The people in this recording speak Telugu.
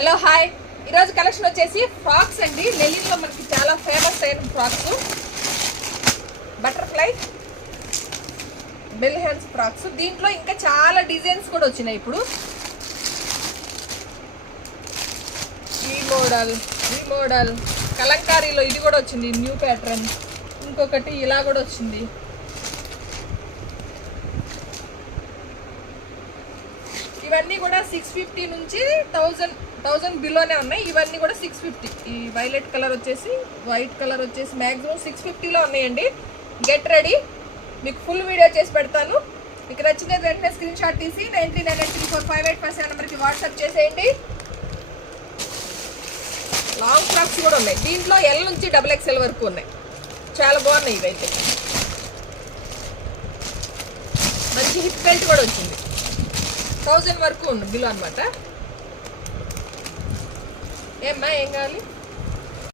హలో హాయ్, ఈరోజు కలెక్షన్ వచ్చేసి ఫ్రాక్స్ అండి. లెనిన్లో మనకి చాలా ఫేమస్ అయిన frocks, butterfly bell hands frocks. దీంట్లో ఇంకా చాలా డిజైన్స్ కూడా వచ్చినాయి. ఇప్పుడు ఈ మోడల్ కలంకారీలో ఇది కూడా వచ్చింది, న్యూ ప్యాటర్న్. ఇంకొకటి ఇలా కూడా వచ్చింది. ఇవన్నీ కూడా 650 నుంచి 1000 బిలోనే ఉన్నాయి. ఇవన్నీ కూడా 650. ఈ వైలెట్ కలర్ వచ్చేసి, వైట్ కలర్ వచ్చేసి మ్యాక్సిమం 650లో ఉన్నాయండి. గెట్ రెడీ, మీకు ఫుల్ వీడియో చేసి పెడతాను. మీకు నచ్చినది వెంటనే స్క్రీన్ షాట్ తీసి 9398345857 నెంబర్కి వాట్సాప్ చేసేయండి. లాంగ్ ఫ్రాక్స్ కూడా ఉన్నాయి. దీంట్లో ఎల్ నుంచి XXL వరకు ఉన్నాయి. చాలా బాగున్నాయి ఇవైతే. మంచి హిప్ బెల్ట్ కూడా వచ్చింది. 1000 వరకు ఉంది బిలో అనమాట. ఏమ్మా ఏం కావాలి?